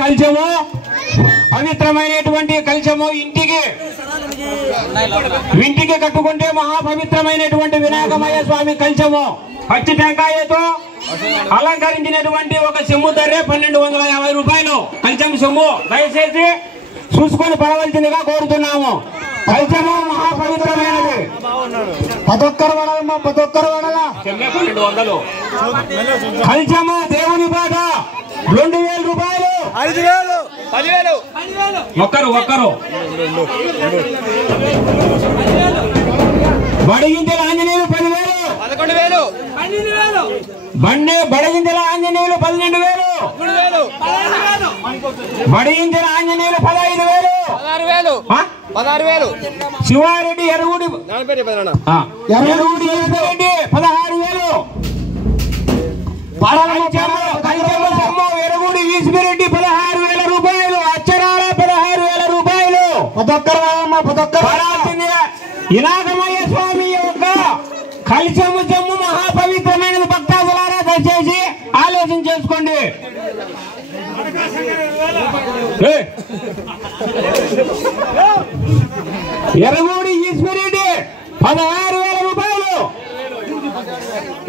కలశము పవిత్రమైనటువంటి కలశము ఇంటికి కట్టుకుంటే మహాపవిత్రమైనటువంటి వినాయకమయ్య స్వామి కలశము పచ్చి టెంకాయతో అలంకరించినటువంటి ఒక చెమ్ము ధర 1250 రూపాయలు కలశం సొమ్ము దయచేసి చూసుకొని పడవలసిందిగా కోరుతున్నాము. కలశము మహాపవిత్రమైనది. 11 వడలమ్మా 11 వడల 1200 కలశము దేవుని పాట 2000 రూపాయలు 5000 10,000 ఒక్కరు బడిగింజల ఆంజనేయులు 10,000 11,000 బడిగింజల ఆంజనేయులు 12,000 బడిగింజల ఆంజనేయులు 15,000 శివారెడ్డి ఎరుగుడి 16,000 ఎరుగుడి ఈశ్వరెడ్డి 16,000 రూపాయలు అక్షరాల 16,000 రూపాయలు వినాయకమయ్య స్వామి యొక్క కలశము జమ్ము మహాపవిత్రమైనది. భక్తాదులారా దయచేసి ఆలోచన చేసుకోండి. ఎరగూడి ఈశ్వరెడ్డి 16,000 రూపాయలు.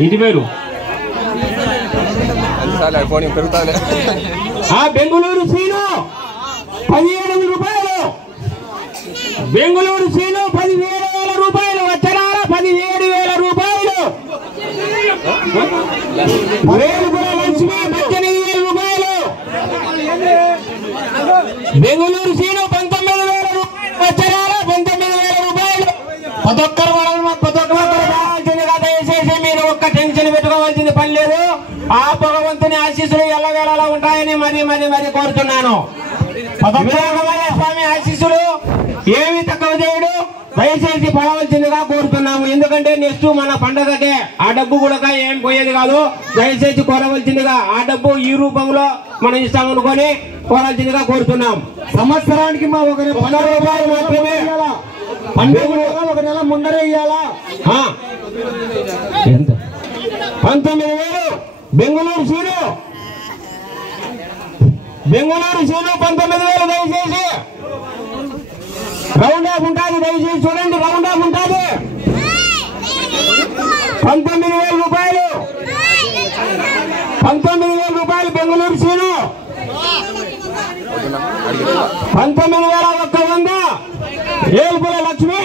ఇది పేరు బెంగుళూరు సీను 17,000 రూపాయలు. బెంగుళూరు సీను 17,000 రూపాయలు. వచ్చరాల 17,000 రూపాయలు. వేలుపుర లక్ష్మి 18,000 రూపాయలు. బెంగుళూరు సీను 19,000 రూపాయలు. వచ్చరాల 19,000 రూపాయలు. 11 దయచేసి మీరు ఒక్క టెన్షన్ పెట్టుకోవాల్సింది పని లేదు. ఆ భగవంతుని ఆశీస్సులు ఎల్లవేళలా ఉంటాయని మరి కోరుతున్నాను. వినాయకమయ్య స్వామి ఆశీస్సులు ఏమి తక్కువ చేయడు. దయచేసి పడవలసిందిగా కోరుతున్నాము. ఎందుకంటే నెక్స్ట్ మన పండగకే ఆ డబ్బు కూడా ఏం పోయేది కాదు. దయచేసి కోరవలసిందిగా ఆ డబ్బు ఈ రూపంలో మనం ఇస్తామనుకొని కోరాల్సిందిగా కోరుతున్నాం. సంవత్సరానికి మా 100 రూపాయలు మాత్రమే. ఒక నెల ముందరే ఇయ్యాలా. 19,000 బెంగుళూరు సీను 19,000 దయచేసి రౌండ్ ఆఫ్ ఉంటుంది. దయచేసి చూడండి, రౌండ్ ఆఫ్ ఉంటుంది. 19,000 రూపాయలు. 19,000 రూపాయలు బెంగుళూరు సీను. 19,100 ఏల్పుల లక్ష్మి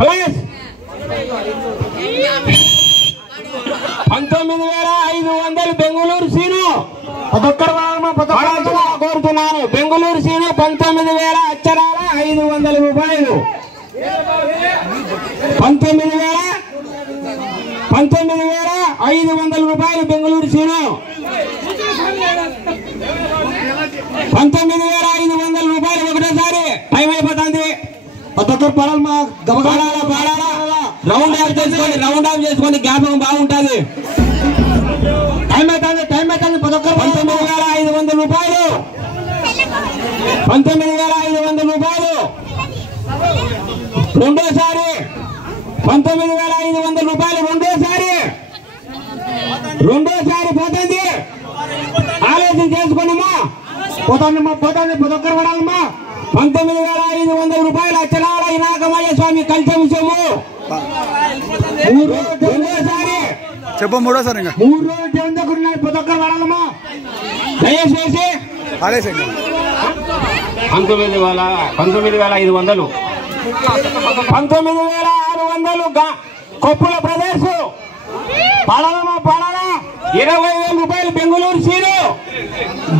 ప్లస్ 19,500 బెంగుళూరు సీను. 11 కోరుతున్నాను. బెంగుళూరు సీను 19,000 అక్షరాల 500 రూపాయలు. 19,500 రూపాయలు బెంగుళూరు సీను. 19,500 రూపాయలు. ఒకటేసారి టైం అయిపోతుంది. 11 పడాలమ్మా. పాడాలా రౌండ్ ఆఫ్ చేసుకోండి. రౌండ్ ఆఫ్ చేసుకోండి. జ్ఞాపకం బాగుంటుంది. టైం అవుతుంది. 19,500 రూపాయలు. 19,500 రూపాయలు. రెండోసారి 19,500 రూపాయలు. రెండోసారి పోతుంది. ఆలోచన చేసుకోండిమ్మా. పోతానమ్మా. 11 పడాలమ్మా. 19,500 రూపాయలు అక్షరాల వినాయకమయ్య స్వామి కలశం సొమ్ము. రెండోసారి చెప్పు. మూడోసారి 3 రోజులు దేవుని దగ్గర ఉన్నాయి. 11 పడాలమ్మా. దయచేసి 19,500 19,600 కొప్పుల ప్రదేశ్ పడాలమ్మా. 20,000 రూపాయలు బెంగుళూరు సీను.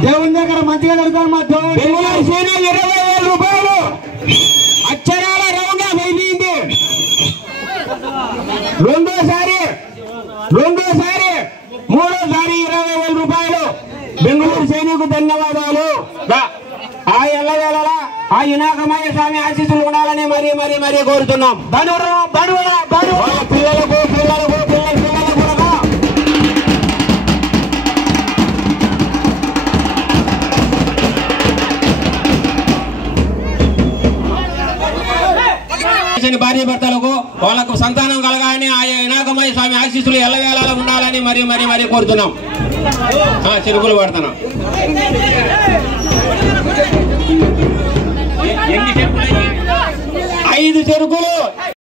దేవుని దగ్గర మంచిగా జరుగుతాను మా దేవుడు. బెంగుళూరు సీను 20,000 రూపాయలు. అక్షరాల రౌండ్ ఆఫ్ అయిపోయింది. రెండోసారి 20,000 రూపాయలు బెంగుళూరు సైనికు ధన్యవాదాలు. ఆ ఎల్లవేళలా ఆ వినాయకమయ్య స్వామి ఆశీస్సులు ఉండాలని మరీ కోరుతున్నాం. పిల్లలకు భార్య భర్తలకు వాళ్ళకు సంతానం కలగాలని ఆ వినాయకమయ్య స్వామి ఆశీస్సులు ఎల్లవేళలా ఉండాలని మరీ కోరుతున్నాం. చెరుకులు పడుతున్నాం. 5 చెరుకులు